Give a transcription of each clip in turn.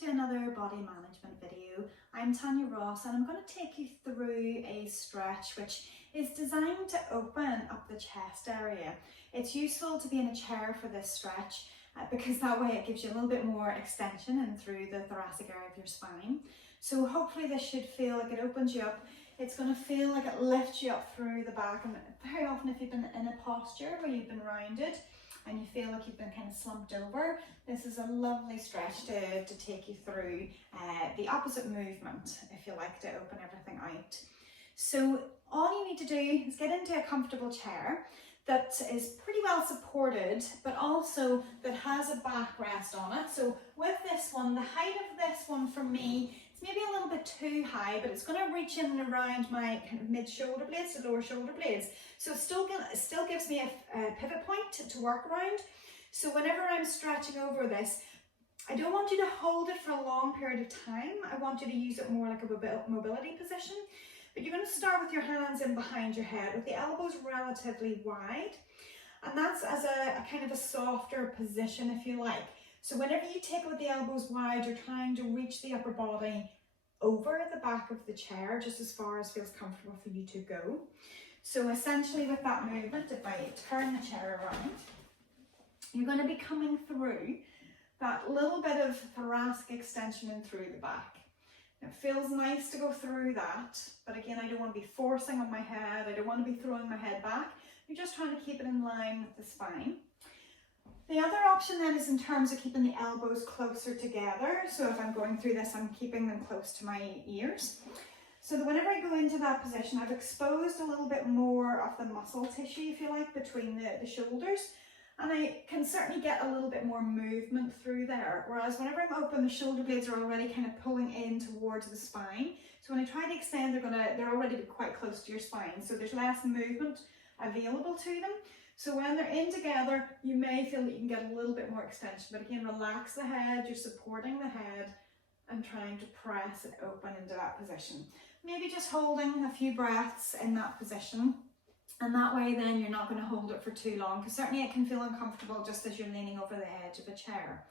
to another body management video. I'm Tanya Ross and I'm going to take you through a stretch which is designed to open up the chest area. It's useful to be in a chair for this stretch because that way it gives you a little bit more extension in through the thoracic area of your spine. So hopefully this should feel like it opens you up. It's going to feel like it lifts you up through the back, and very often if you've been in a posture where you've been rounded and you feel like you've been kind of slumped over, this is a lovely stretch to take you through the opposite movement, if you like, to open everything out. So all you need to do is get into a comfortable chair that is pretty well supported, but also that has a backrest on it. So with this one, the height of this one for me, it's maybe a little bit too high, but it's going to reach in and around my kind of mid shoulder blades to lower shoulder blades. So it still gives me a pivot point to work around. So whenever I'm stretching over this, I don't want you to hold it for a long period of time. I want you to use it more like a mobility position. But you're going to start with your hands in behind your head with the elbows relatively wide. And that's as a kind of a softer position, if you like. So whenever you take it with the elbows wide, you're trying to reach the upper body over the back of the chair, just as far as feels comfortable for you to go. So essentially with that movement, if I turn the chair around, you're going to be coming through that little bit of thoracic extension in through the back. It feels nice to go through that, but again, I don't want to be forcing on my head. I don't want to be throwing my head back. You're just trying to keep it in line with the spine. The other option then is in terms of keeping the elbows closer together. So if I'm going through this, I'm keeping them close to my ears. So that whenever I go into that position, I've exposed a little bit more of the muscle tissue, if you like, between the shoulders. And I can certainly get a little bit more movement through there. Whereas whenever I'm open, the shoulder blades are already kind of pulling in towards the spine. So when I try to extend, they're already quite close to your spine. So there's less movement available to them. So when they're in together, you may feel that you can get a little bit more extension. But again, relax the head, you're supporting the head and trying to press it open into that position. Maybe just holding a few breaths in that position. And that way then you're not going to hold it for too long, because certainly it can feel uncomfortable just as you're leaning over the edge of a chair.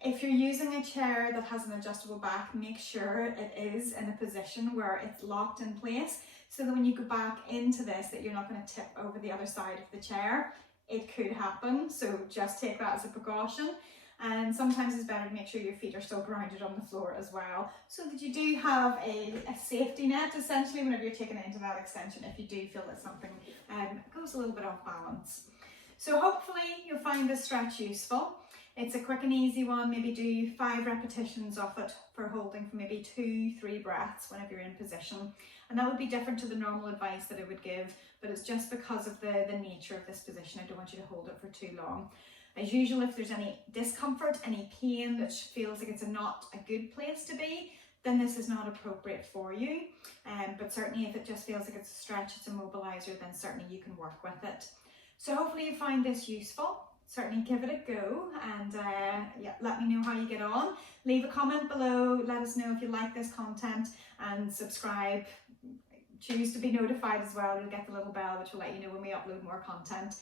If you're using a chair that has an adjustable back, make sure it is in a position where it's locked in place, so that when you go back into this, that you're not going to tip over the other side of the chair. It could happen, so just take that as a precaution. And sometimes it's better to make sure your feet are still grounded on the floor as well, so that you do have a safety net essentially whenever you're taking it into that extension if you do feel that something goes a little bit off balance. So hopefully you'll find this stretch useful. It's a quick and easy one. Maybe do 5 repetitions of it for holding for maybe 2-3 breaths whenever you're in position. And that would be different to the normal advice that I would give, but it's just because of the nature of this position. I don't want you to hold it for too long. As usual, if there's any discomfort, any pain that feels like it's not a good place to be, then this is not appropriate for you. But certainly if it just feels like it's a stretch, it's a mobilizer, then certainly you can work with it. So hopefully you find this useful. Certainly give it a go, and yeah, let me know how you get on. Leave a comment below, let us know if you like this content, and subscribe. Choose to be notified as well. You'll get the little bell which will let you know when we upload more content.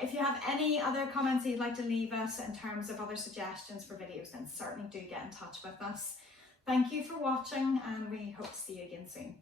If you have any other comments that you'd like to leave us in terms of other suggestions for videos, then certainly do get in touch with us. Thank you for watching, and we hope to see you again soon.